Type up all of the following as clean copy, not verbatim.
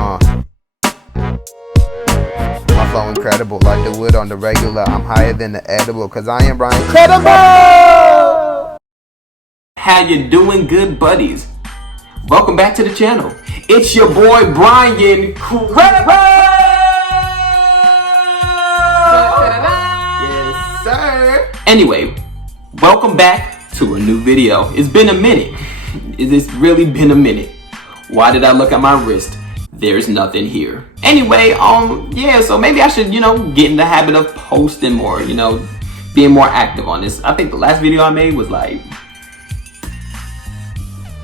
My flow incredible, I do it on the regular. I'm higher than the edible, cause I am Brian Credible! How you doing, good buddies? Welcome back to the channel. It's your boy Brian Credible! Yes, sir. Anyway, welcome back to a new video. It's been a minute. It's really been a minute. Why did I look at my wrist? There's nothing here. Anyway, yeah, so maybe I should, get in the habit of posting more, being more active on this. I think the last video I made was like,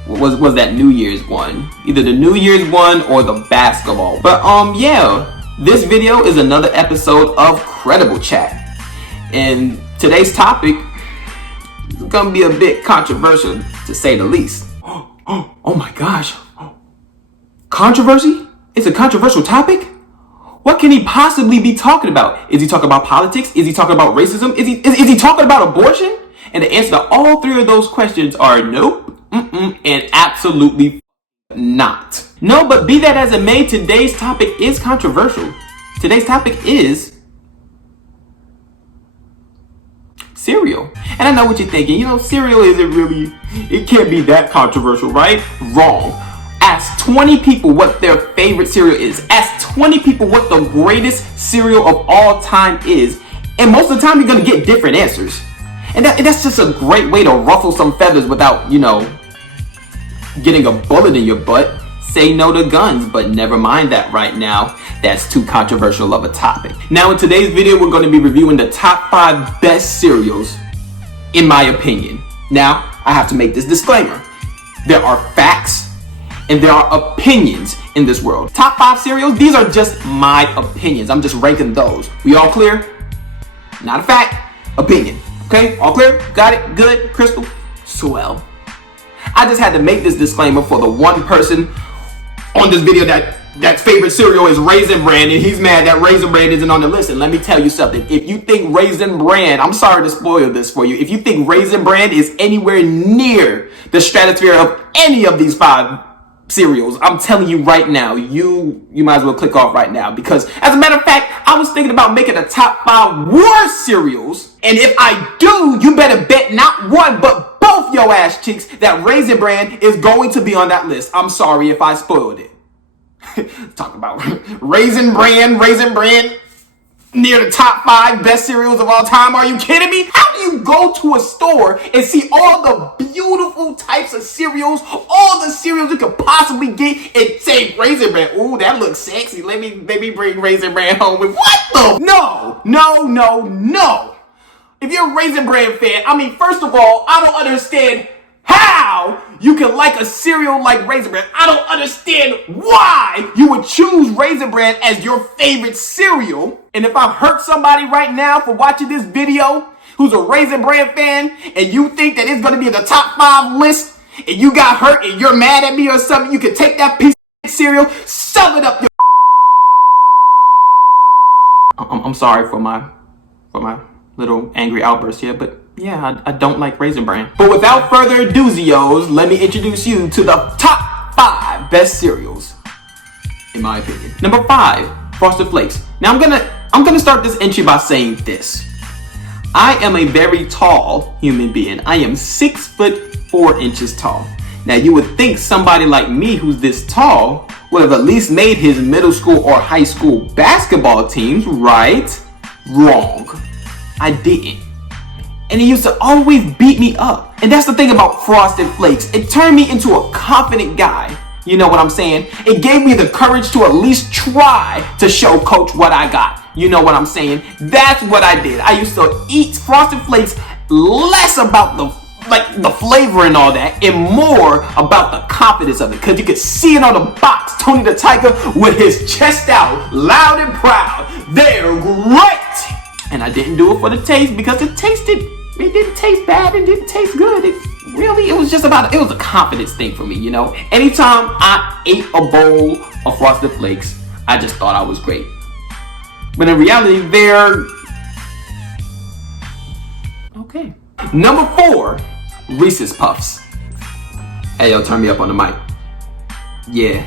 was that New Year's one. Either the New Year's one or the basketball. But yeah, this video is another episode of CredibleChat. And today's topic is gonna be a bit controversial, to say the least. Oh my gosh. Controversy? It's a controversial topic? What can he possibly be talking about? Is he talking about politics? Is he talking about racism? Is he talking about abortion? And the answer to all three of those questions are nope, and absolutely not. No, but be that as it may, today's topic is controversial. Today's topic is cereal. And I know what you're thinking, cereal isn't really, it can't be that controversial, right? Wrong. Ask 20 people what their favorite cereal is. Ask 20 people what the greatest cereal of all time is. And most of the time you're gonna get different answers. And that's just a great way to ruffle some feathers without, getting a bullet in your butt. Say no to guns, but never mind that right now. That's too controversial of a topic. Now in today's video, we're gonna be reviewing the top 5 best cereals, in my opinion. Now, I have to make this disclaimer. There are facts and there are opinions in this world. Top 5 cereals, these are just my opinions. I'm just ranking those. We all clear? Not a fact, opinion. Okay, all clear? Got it? Good? Crystal? Swell. I just had to make this disclaimer for the one person on this video that's favorite cereal is Raisin Bran, and he's mad that Raisin Bran isn't on the list. And let me tell you something. If you think Raisin Bran, I'm sorry to spoil this for you. If you think Raisin Bran is anywhere near the stratosphere of any of these 5 cereals, I'm telling you right now, you might as well click off right now, because as a matter of fact, I was thinking about making a top 5 worst cereals, and if I do, you better bet not one but both your ass cheeks that Raisin Bran is going to be on that list. I'm sorry if I spoiled it. Talk about Raisin Bran near the top 5 best cereals of all time. Are you kidding me? How do you go to a store and see all the beautiful types of cereals, all the cereals you could possibly get, and say Raisin Bran? Ooh, that looks sexy. Let me bring Raisin Bran home with what the? No. If you're a Raisin Bran fan, first of all, I don't understand how you can like a cereal like Raisin Bran. I don't understand why you would choose Raisin Bran as your favorite cereal. And if I've hurt somebody right now for watching this video who's a Raisin Bran fan, and you think that it's going to be in the top 5 list, and you got hurt and you're mad at me or something, you can take that piece of cereal, shove it up your... I'm sorry for my little angry outburst here, but yeah, I don't like Raisin Bran. But without further ado, let me introduce you to the top 5 best cereals, in my opinion. Number 5, Frosted Flakes. Now I'm gonna start this entry by saying this. I am a very tall human being. I am 6'4" tall. Now you would think somebody like me who's this tall would have at least made his middle school or high school basketball teams, right? Wrong. I didn't. And he used to always beat me up. And that's the thing about Frosted Flakes. It turned me into a confident guy. You know what I'm saying? It gave me the courage to at least try to show coach what I got. You know what I'm saying? That's what I did. I used to eat Frosted Flakes less about the flavor and all that, and more about the confidence of it. Because you could see it on the box. Tony the Tiger with his chest out, loud and proud. They're great! And I didn't do it for the taste, because it didn't taste bad, it didn't taste good. It was a confidence thing for me, Anytime I ate a bowl of Frosted Flakes, I just thought I was great. But in reality, they're okay. Number 4, Reese's Puffs. Hey, yo, turn me up on the mic. Yeah.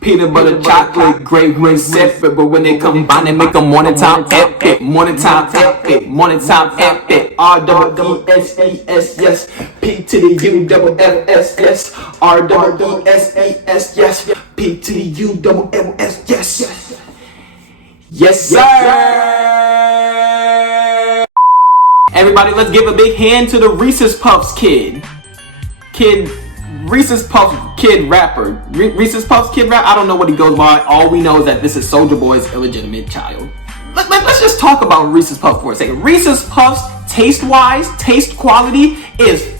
Peanut butter, chocolate, great when separate, but when they combine, they make a morning time epic. Morning time epic. Morning time epic. R-E-E-S-E-S, yes. P to the U double F-S, yes. R-E-E-S-E-S, yes. P to the U double F-S, yes. Yes, sir. Everybody, let's give a big hand to the Reese's Puffs kid. Reese's Puffs kid rapper. Reese's Puffs kid rap. I don't know what he goes by. All we know is that this is Soulja Boy's illegitimate child. Let's just talk about Reese's Puffs for a second. Reese's Puffs, taste-wise, taste quality, is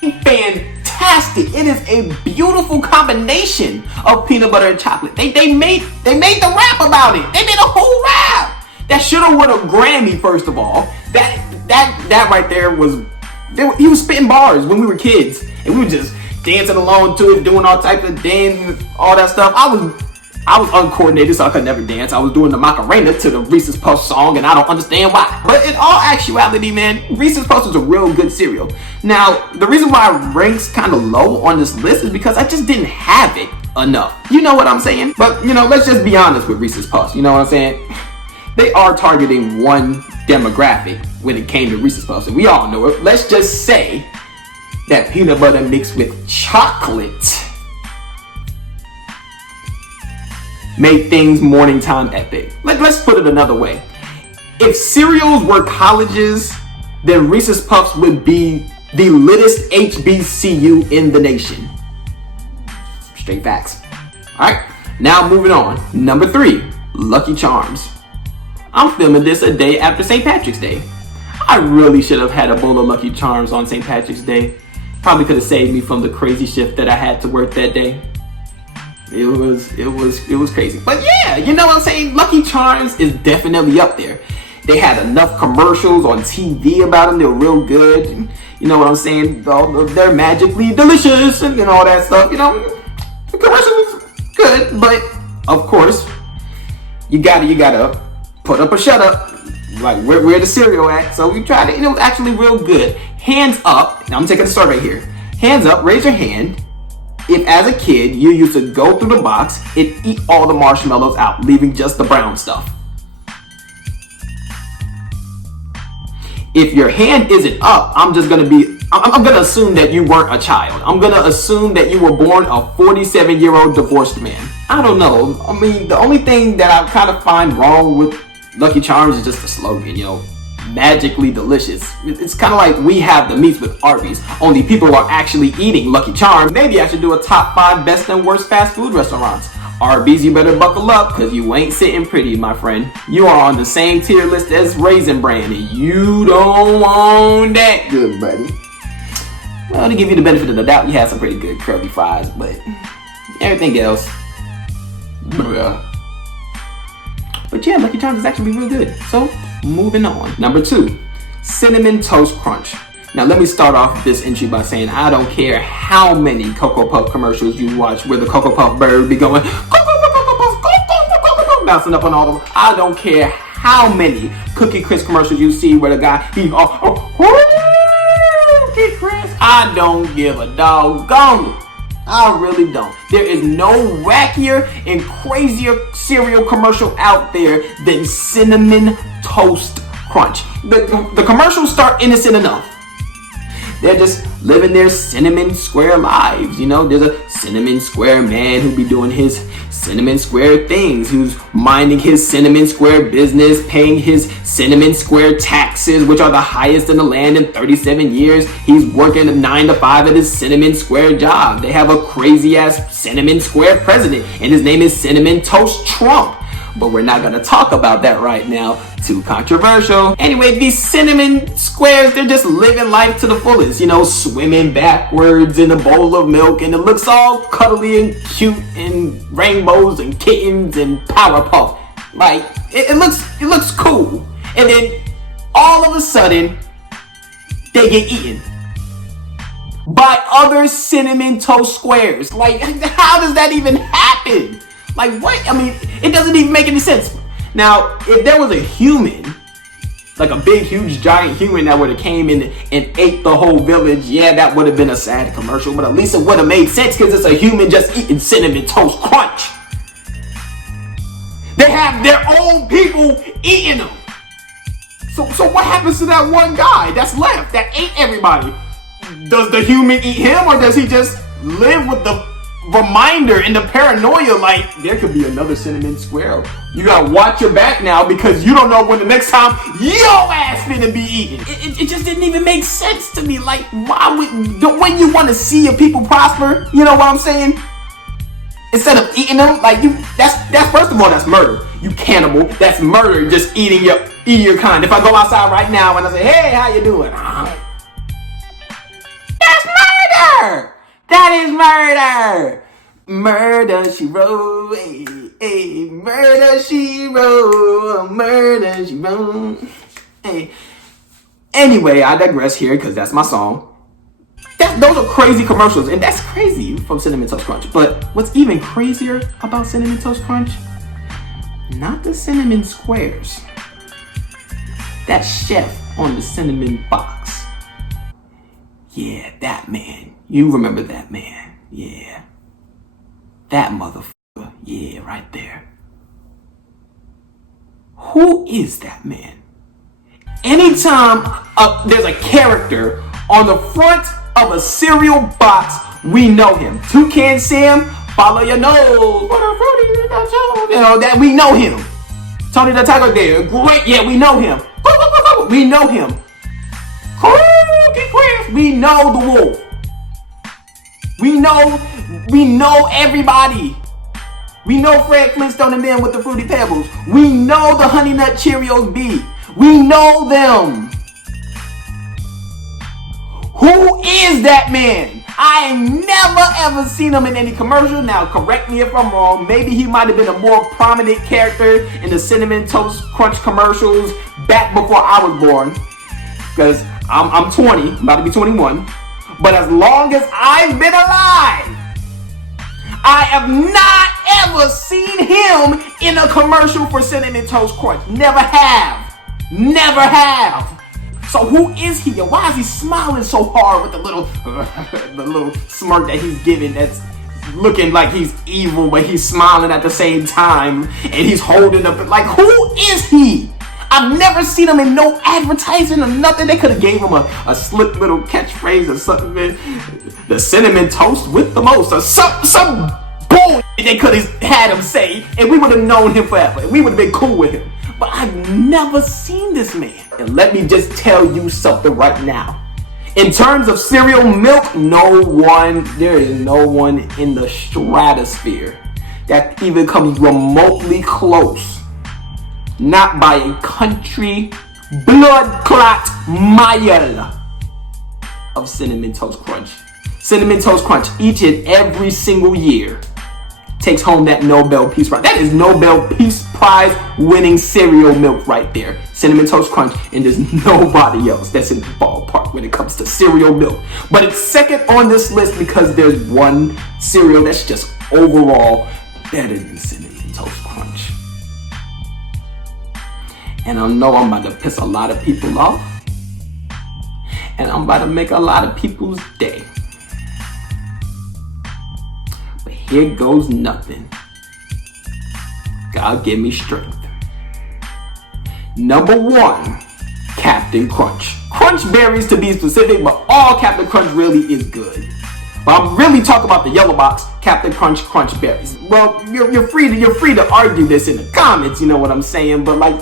fantastic. It is a beautiful combination of peanut butter and chocolate. They made the rap about it. They made a whole rap that should have won a Grammy. First of all, that right there was. He was spitting bars when we were kids, and we were just dancing along to it, doing all types of dance, all that stuff. I was uncoordinated, so I could never dance. I was doing the Macarena to the Reese's Puffs song, and I don't understand why. But in all actuality, man, Reese's Puffs is a real good cereal. Now, the reason why it ranks kind of low on this list is because I just didn't have it enough. You know what I'm saying? But, let's just be honest with Reese's Puffs. You know what I'm saying? They are targeting one demographic when it came to Reese's Puffs, and we all know it. Let's just say that peanut butter mixed with chocolate made things morning time epic. Let's put it another way. If cereals were colleges, then Reese's Puffs would be the littest HBCU in the nation. Straight facts. Alright, now moving on. Number 3, Lucky Charms. I'm filming this a day after St. Patrick's Day. I really should have had a bowl of Lucky Charms on St. Patrick's Day. Probably could have saved me from the crazy shift that I had to work that day. It was crazy. But yeah, you know what I'm saying? Lucky Charms is definitely up there. They had enough commercials on TV about them. They were real good. You know what I'm saying? They're magically delicious and all that stuff. The commercial was good, but of course, you gotta put up or shut up. Like where the cereal at? So we tried it, and it was actually real good. Hands up. Now I'm taking the start right here. Hands up. Raise your hand if, as a kid, you used to go through the box and eat all the marshmallows out, leaving just the brown stuff. If your hand isn't up, I'm gonna assume that you weren't a child. I'm gonna assume that you were born a 47-year-old divorced man. I don't know. I mean, the only thing that I kind of find wrong with Lucky Charms is just the slogan, magically delicious. It's kind of like we have the meats with Arby's, only people are actually eating Lucky Charms. Maybe I should do a top 5 best and worst fast food restaurants. Arby's, you better buckle up, because you ain't sitting pretty, my friend. You are on the same tier list as Raisin Bran, and you don't want that good, buddy. Well, to give you the benefit of the doubt, you had some pretty good curly fries, but everything else, bruh. But yeah, Lucky Charms is actually real good. So, moving on. Number 2, Cinnamon Toast Crunch. Now, let me start off this entry by saying I don't care how many Cocoa Puff commercials you watch where the Cocoa Puff bird be going, bouncing up on all of them. I don't care how many Cookie Crisp commercials you see where the guy, Cookie Crisp. I don't give a doggone. I really don't. There is no wackier and crazier cereal commercial out there than Cinnamon Toast Crunch. The commercials start innocent enough. They're just living their cinnamon square lives. There's a cinnamon square man who be doing his cinnamon square things, who's minding his cinnamon square business, paying his cinnamon square taxes, which are the highest in the land in 37 years. He's working a 9 to 5 at his cinnamon square job. They have a crazy ass cinnamon square president, and his name is Cinnamon Toast Trump. But we're not gonna talk about that right now. Too controversial. Anyway, these cinnamon squares, they're just living life to the fullest. Swimming backwards in a bowl of milk, and it looks all cuddly and cute and rainbows and kittens and Powerpuff. Like, it looks cool. And then all of a sudden, they get eaten by other Cinnamon Toast Squares. Like, how does that even happen? Like, what? I mean, it doesn't even make any sense. Now, if there was a human like a big, huge, giant human that would have came in and ate the whole village, yeah, that would have been a sad commercial, but at least it would have made sense because it's a human just eating Cinnamon Toast Crunch. They have their own people eating them. So what happens to that one guy that's left that ate everybody? Does the human eat him, or does he just live with the reminder and the paranoia like there could be another cinnamon squirrel? You gotta watch your back now because you don't know when the next time your ass finna be eaten. It just didn't even make sense to me. Like, why would, when you want to see your people prosper, you know what I'm saying? Instead of eating them, like that's first of all, that's murder. You cannibal. That's murder. Just eating your kind. If I go outside right now and I say, hey, how you doing? That's murder. That is murder. Murder, she wrote. Hey, murder, she wrote. Murder, she wrote. Hey. Anyway, I digress here because that's my song. Those are crazy commercials, and that's crazy from Cinnamon Toast Crunch. But what's even crazier about Cinnamon Toast Crunch? Not the cinnamon squares. That chef on the cinnamon box. Yeah, that man. You remember that man. Yeah. That motherfucker. Yeah, right there. Who is that man? Anytime there's a character on the front of a cereal box, we know him. Toucan Sam, follow your nose. You know that we know him. Tony the Tiger there, great. Yeah, we know him. We know him. Cookie Crisp, we know the wolf. We know everybody. We know Fred Flintstone and them with the Fruity Pebbles. We know the Honey Nut Cheerios B. We know them. Who is that man? I ain't never ever seen him in any commercial. Now, correct me if I'm wrong. Maybe he might have been a more prominent character in the Cinnamon Toast Crunch commercials back before I was born. Because I'm 20, I'm about to be 21. But as long as I've been alive, I have not ever seen him in a commercial for Cinnamon Toast Crunch. Never have. Never have. So who is he? Why is he smiling so hard with the little smirk that he's giving that's looking like he's evil, but he's smiling at the same time, and he's holding up, like, who is he? I've never seen him in no advertising or nothing. They could have gave him a slick little catchphrase or something, man. The cinnamon toast with the most, or some bull they could have had him say, and we would have known him forever. We would have been cool with him. But I've never seen this man. And let me just tell you something right now. In terms of cereal milk, there is no one in the stratosphere that even comes remotely close. Not by a country blood clot mile of Cinnamon Toast Crunch. Cinnamon Toast Crunch each and every single year takes home that Nobel Peace Prize. That is Nobel Peace Prize winning cereal milk right there. Cinnamon Toast Crunch, and there's nobody else that's in the ballpark when it comes to cereal milk. But it's second on this list because there's one cereal that's just overall better than Cinnamon Toast Crunch. And I know I'm about to piss a lot of people off. And I'm about to make a lot of people's day. Here goes nothing. God give me strength. Number 1, Captain Crunch. Crunch berries to be specific, but all Captain Crunch really is good. But I'm really talking about the yellow box Captain Crunch Crunch berries. Well, you're free to argue this in the comments, you know what I'm saying? But like,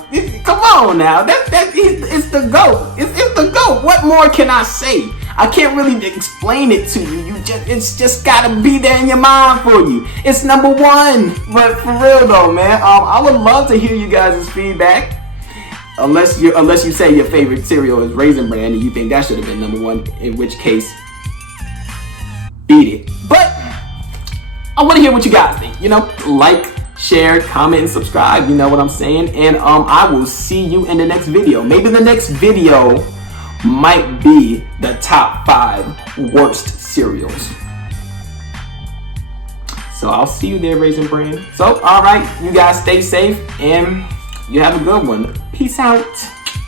come on now, it's the GOAT. It's the GOAT. What more can I say? I can't really explain it to you. It's just gotta be there in your mind for you. It's number 1. But for real though, man, I would love to hear you guys' feedback. Unless you say your favorite cereal is Raisin Bran and you think that should have been number 1, in which case, beat it. But I want to hear what you guys think. You know, like, share, comment, and subscribe. You know what I'm saying? And I will see you in the next video. Maybe the next video might be the top 5 worst cereals. So I'll see you there, Raisin Bran. So, alright, you guys stay safe and you have a good one. Peace out.